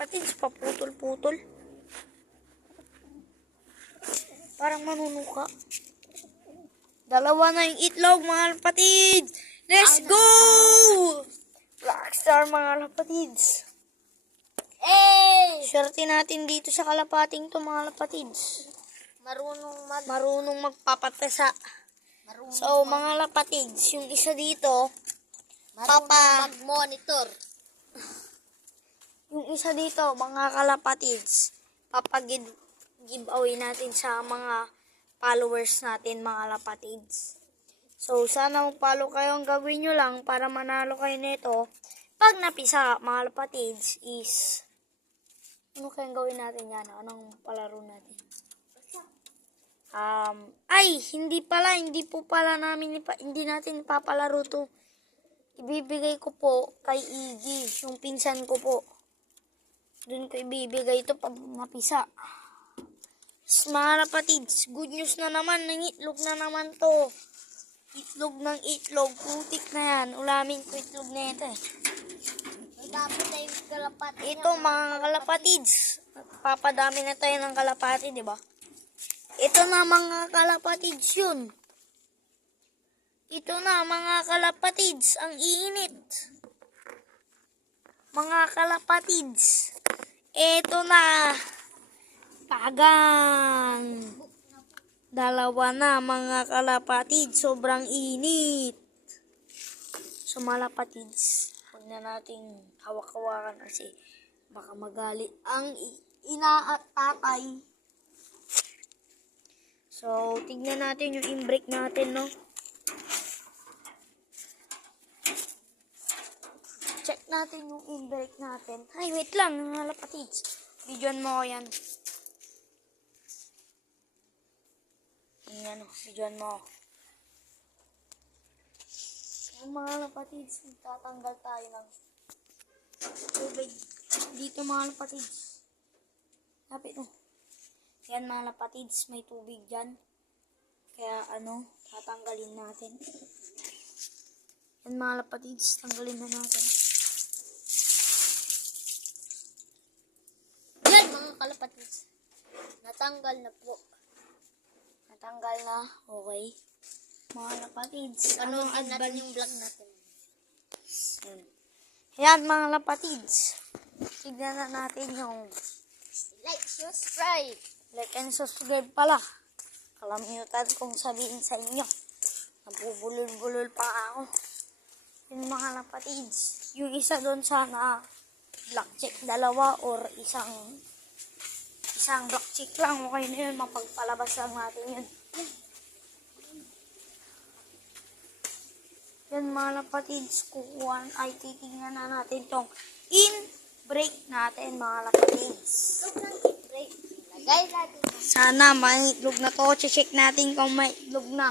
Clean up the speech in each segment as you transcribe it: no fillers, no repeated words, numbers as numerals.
kapatids, paputol-putol. Parang manunuka. Dalawa na yung itlog, mga kapatids. Let's go! Rockstar, mga kapatids. Swerte natin dito sa kalapating to, mga kapatids. Marunong magpapatasa. So, mga kapatids, yung isa dito, mag-monitor. Yung isa dito, mga kalapatids, papag-giveaway natin sa mga followers natin, mga lapatids. So, sana mag-follow kayo. Ang gawin nyo lang para manalo kayo nito, pag napisa, mga lapatids, is, ano kayang gawin natin yan? Anong palaro natin? Hindi natin ipapalaro to. Ibibigay ko po kay Iggy, yung pinsan ko po. Doon ko ibibigay ito pag mapisa. Mga kapatids, good news na naman, ng itlog na naman to. Itlog ng itlog, putik na yan. Ulamin ko itlog na ito eh. Dapat na yung kalapati. Ito mga kalapatids, papadami na tayo ng kalapati, di ba? Ito na mga kalapatids yun. Ito na mga kalapatids, ang iinit. Mga kalapatids, ito na. Tagang. Dalawa na mga kalapatids, sobrang init. So mga kalapatids, huwag na nating hawak-hawakan kasi baka magalit ang ina at tatay. So, tignan natin yung in-break natin, no? Check natin yung in-break natin. Ay, wait lang, mga lapatids. Videoan mo ko yan. Yan, videoan mo. Yung mga lapatids, tatanggal tayo ng tubig. Dito, mga lapatids. Lapit mo. Yan, mga lapatids, may tubig dyan. Kaya, tatanggalin natin. Yan, mga lapatids, tanggalin na natin. Yan, mga kalapatids. Natanggal na po. Natanggal na. Okay. Mga lapatids, anong natin yung vlog natin? Yan, mga lapatids. Tignan na natin yung Like, subscribe. like and subscribe pala. Kalamutan kong sabihin sa inyo. Nabubulol-bulol pa ako. Yung mga lapatids. Yung isa doon sana black check dalawa or isang black check lang. Okay na yun. Mapagpalabas lang natin yun. Yan mga lapatids. Titingnan na natin tong in-break natin mga lapatids. Lagay natin. Sana may itlog na to. Check natin kung may itlog na.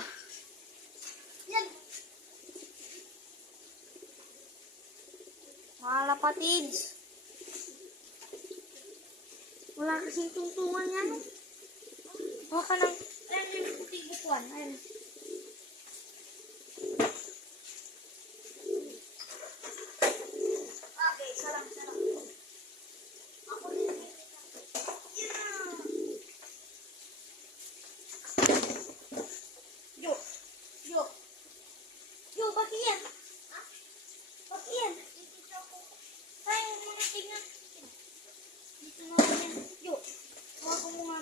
Yan. Mga lapatids. Wala kasing tungtungan yan. Huwag ka nang, ayun yung puting bukuan. Ayun. Okay, salam. Ako din. Yo, bakit yan? Ha? Bakit yan? Tayo, mga tingnan. Dito na lang yan. Yo, hawakan mo nga.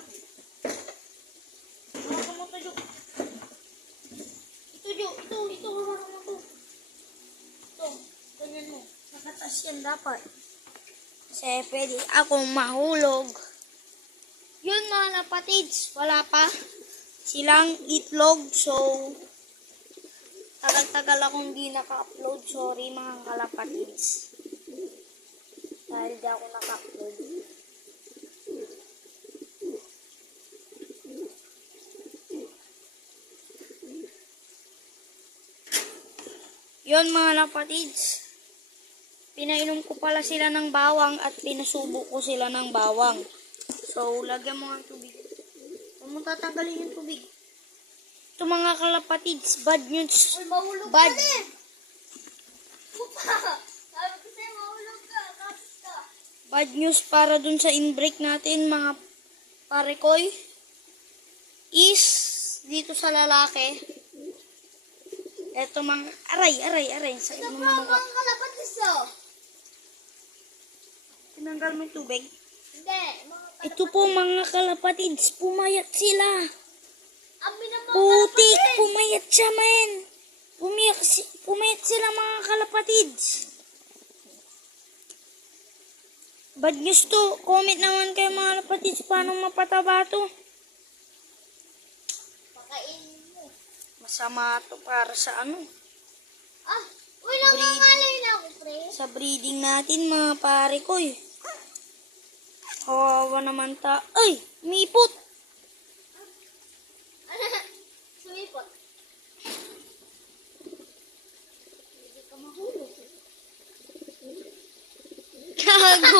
Hawakan mo to, Yo. Ito, Yo. Ito, hawakan mo to. Ito, ganyan mo. Nakatas yan dapat. Kasi pwede akong mahulog. Yun mga lapatids, wala pa silang itlog. So, tagal-tagal akong di naka-upload. Sorry mga kalapatids. Dahil di ako naka-upload. Yun mga lapatids. Pinainom ko pala sila ng bawang at pinasubo ko sila ng bawang. So, lagyan mo ng tubig. Huwag mo tatanggalin yung tubig. Ito mga kalapatids, bad news. Uy, mahulog Bad. ka eh. Puta! Sabi ko sa'yo, mahulog ka. Tapos ka. Bad news para dun sa inbreak natin, mga parekoy, is dito sa lalaki. Eto mga, aray, sakit Ito ng po mga ang mga kalapatis oh. Tinanggal mo yung tubig. Hindi, mga Ito po mga kalapatids, pumayat sila. Abi na mga Putik, kalapatis. pumayat siya, men. Pumayat sila mga kalapatids. Bad news to. Comment naman kayo mga kalapatids paano mapataba to. Pakainin mo. Masama to para sa ano. Ah, uy, nangangalay na ako, pre. Sa breeding natin mga pare ko eh. Kawawa naman ta. Ay, umipot. Sumipot. Hindi ka mahulog. Gago.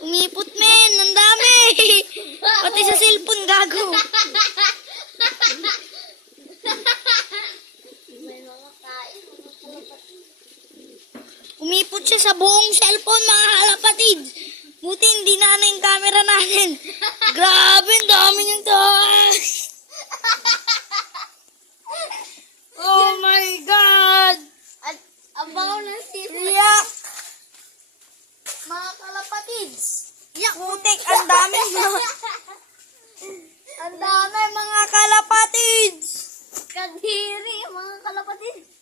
Umipot men, ang dami. Pati sa cellphone gago. May mga kain, mga kalapatis. Umipot siya sa buong cellphone mga kalapatid. Buti hindi na ano yung camera natin. Grabe, ang dami niyang taas. Oh my God. At ang bango ng sipon. Yak. Mga kalapatids. Yak, putik. Ang dami ang dami mga kalapatids. Kadiri, mga kalapatids.